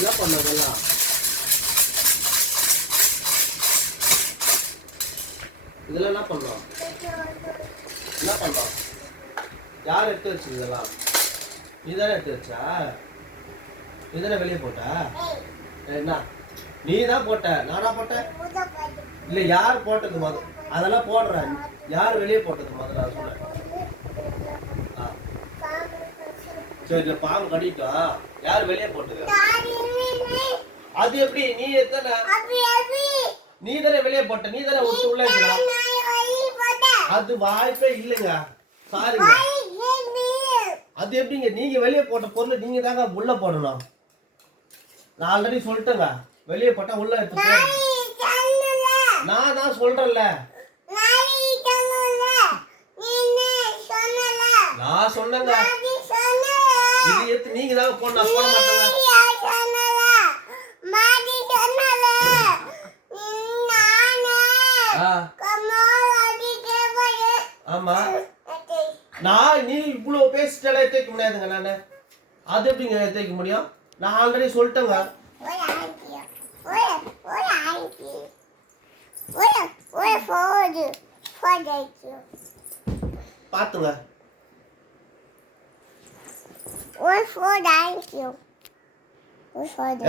என்ன பண்ண இதெல்லாம் என்ன பண்ணோம்? என்ன பண்ணோம்? யார் எடுத்து வச்சு இதெல்லாம்? நீ தானே எடுத்து வச்சா? நீ தானே வெளியே போட்ட? என்ன? நீ தான் போட்ட. நானா போட்டேன் இல்ல யார் போட்டது மொதல் அதெல்லாம் போடுறேன். யார் வெளியே போட்டது முதல்ல அதை சொல்ல. சரி இல்ல பாம்பு கடிக்கும் யார் வெளியே போட்டது? அது எப்படி? நீ எத்தனை? நீ தானே வெளியே போட்ட நீ தானே விட்டு உள்ள அது வாய்ப்பே இல்லைங்க. சாரிங்க அது எப்படிங்க? நீங்க வெளியே போட்ட பொருள் நீங்க தாங்க உள்ள போடணும். நான் ஆல்ரெடி சொல்லிட்டேங்க. வெளியே போட்டா உள்ள எடுத்து. நான் தான் சொல்றேன்ல. நான் சொன்னேங்க. இது எடுத்து நீங்க தாங்க போடணும். போட மாட்டேங்க. ஆமா. நான் நீ இவ்வளவு பேசிட்டாலே தேய்க்க முடியாதுங்க நானு? அது எப்படிங்க தேய்க்க முடியும்? நான் ஆல்ரெடி சொல்லிட்டேங்க. பாத்துங்க.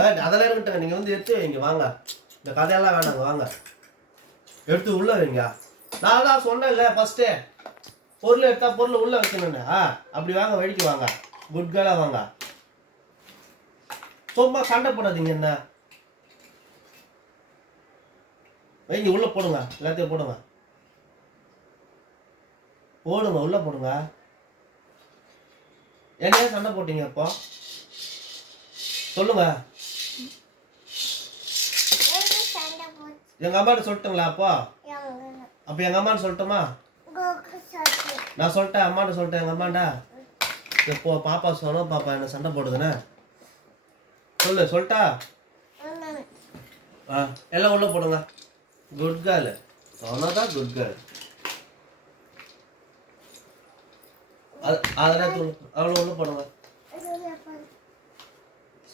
ஏங்க, அதெல்லாம் இருக்கட்டும் நீங்க வந்து எடுத்து வைங்க. வாங்க. இந்த கதையெல்லாம் வேணாங்க. வாங்க. எடுத்து உள்ள வைங்க. நான் தான் சொன்னேன்ல ஃபர்ஸ்டே பொருள் எடுத்தா பொருள் உள்ள வைக்கணும்னு ஆ அப்படி வாங்க வெடிக்க வாங்க. குட் கேர்லா வாங்க. சும்மா சண்டை போடாதீங்க என்ன? வைங்க உள்ள போடுங்க. எல்லாத்தையும் போடுங்க. போடுங்க உள்ள போடுங்க. என்னையா சண்டை போட்டீங்க இப்போ? சொல்லுங்க. எங்க அம்மாட்ட சொல்லட்டுங்களா அப்போ? அப்ப எங்க அம்மாட்ட சொல்லட்டுமா? நான் சொல்லிட்டேன் அம்மாட்ட சொல்லிட்டேன் எங்க அம்மாண்டா இப்போ பாப்பா சொன்னோம் பாப்பா என்ன சண்டை போடுதுண்ணே சொல்லு சொல்லிட்டா? ஆ எல்லாம் உள்ளே போடுங்க. குட் கேர்ள் சொன்னதான் குட் கேர்ள் அது அதெல்லாம் சொல்லு அவ்வளோ உள்ள போடுங்க.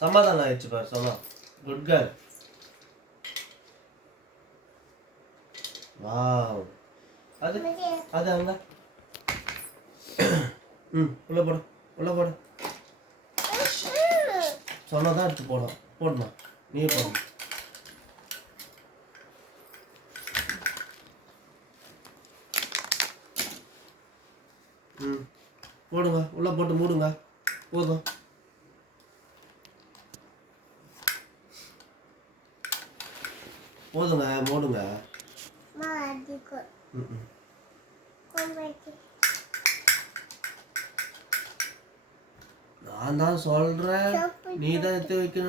சமாதானம் ஆயிடுச்சு பாரு சொன்னா. குட் கேர்ள் வாவ் அது அது அங்க? ம் உள்ள போடு உள்ள போடு. சொன்னதான் எடுத்து போடும் போடணும். நீ போடணும் ம் போடுங்க. உள்ள போட்டு மூடுங்க. போதும். போதுங்க மூடுங்க. ம் ம் நான் தான் சொல்றேன். நீ தான் எடுத்து வைக்கணும்